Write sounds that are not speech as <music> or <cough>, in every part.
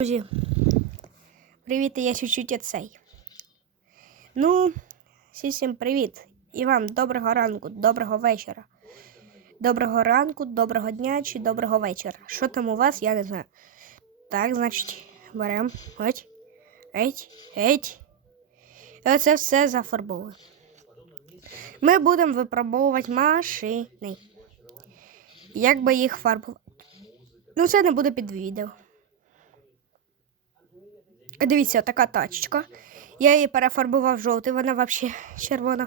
Друзі, привіт, я чуть-чуть цей. Ну, всім привіт. І вам доброго ранку, доброго вечора. Доброго ранку, доброго дня чи доброго вечора. Що там у вас, я не знаю. Так, значить, беремо. Геть, геть. І оце все зафарбовуємо. Ми будемо випробовувати машини. Як би їх фарбувати? Ну, це не буде під відео. Дивіться, така тачечка. Я її перефарбував жовтий, вона взагалі червона.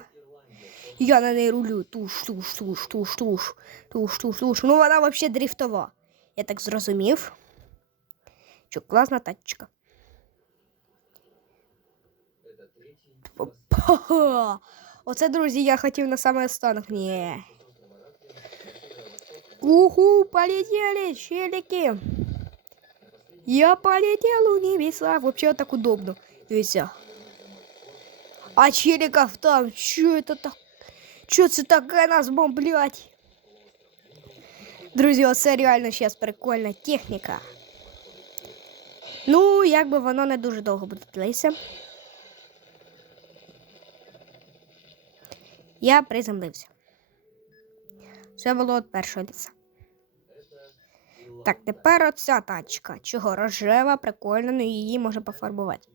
Я на неї рулю. Туш, туш, туш, туш, туш, туш, туш, туш. Ну вона взагалі дрифтова. Я так зрозумів. Що класна тачечка. Оце, друзі, я хотів на самий останок. Ні. Уху, полетели, челики. Я полетел у небеса. Вообще так удобно. Дивіться. А челиков там, что это так? Что це таке нас бомблять? Друзі, оце реально зараз прикольна техніка. Ну, якби воно не дуже довго буде длитися. Я приземлився. Це було від першого ліса. Так, тепер оця тачка. Чого? Рожева, прикольна, ну її можна пофарбувати.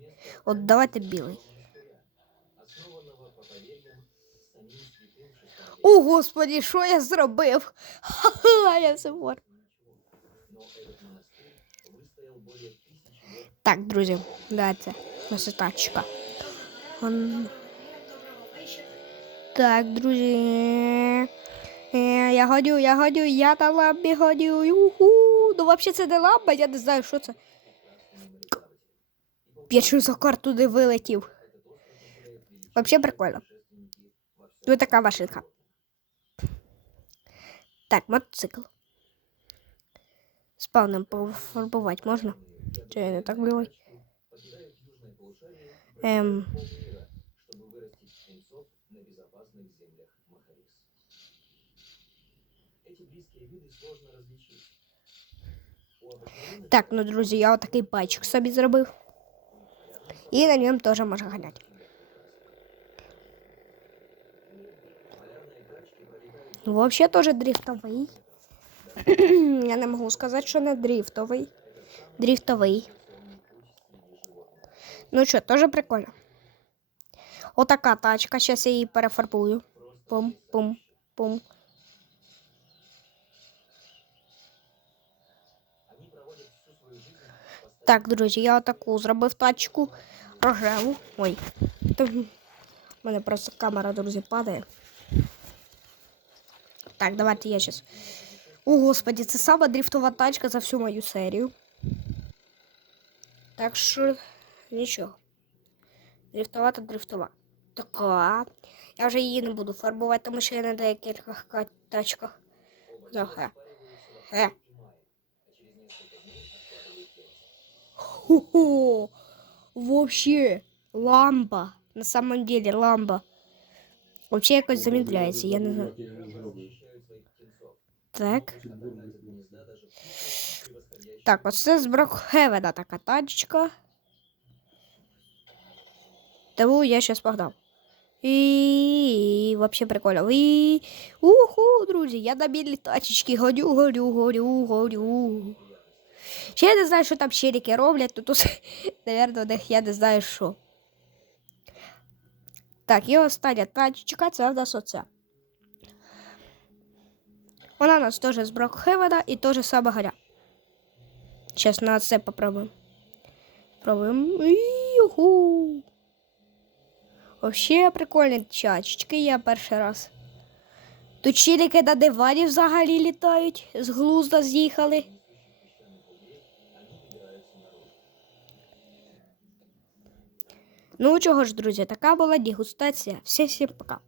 От давайте білий. О, господі, що я зробив? Ха-ха, я вор. Так, друзі, давайте. Ось тачка. Так, друзі. Я ходю, я ходю, я на ламбі ходю. Юху. Ну, взагалі це не ламба, я не знаю, що це. Перший закар туди вилетів. Взагалі прикольно. Ну, така машинка. Так, мотоцикл. Спавнем пофарбувати можна? Чи я не так білий? Ем, Так, ну, друзі, я отакий байчик собі зробив. І на ньому теж можна ганяти. Ну, вообще тоже дрифтовий. <clears throat> Я не можу сказати, що не дрифтовий. Дрифтовий. Ну що, теж прикольно. Отака тачка. Зараз я її перефарбую. Пум-пум-пум. Так, друзі, я отаку зробив тачку рожеву. Ой. В мене просто камера, друзі, падає. Так, давайте я сейчас. О, господи, це сама дрифтова тачка за всю мою серію. Так що нічого. Дрифтова та дрифтова. Така. Я вже її не буду фарбувати, тому що я на ка- тачках. Е. Хо-хо. Вообще, ламба. На самом деле ламба. Вообще якось замедляється, я не знаю. Так. Так, оце з Брокхевена така тачка. Тому я сейчас погнав. І вообще прикольно. І уху, друзі, я на білій тачечки горю, горю, горю, горю. Ще я не знаю, що там челіки роблять, то тут, <laughs> наверное, у них я не знаю що. Так, і остання тачечка, це в нас оця. Вона у нас теж з Брокхевена і теж саме горя. Сейчас на це попробуємо. Пробуємо. Вообще прикольні чачечки, я перший раз. Тут челіки на дивані взагалі літають, з глузда з'їхали. Ну чого ж, друзі, така була дегустація. Всім всім пока.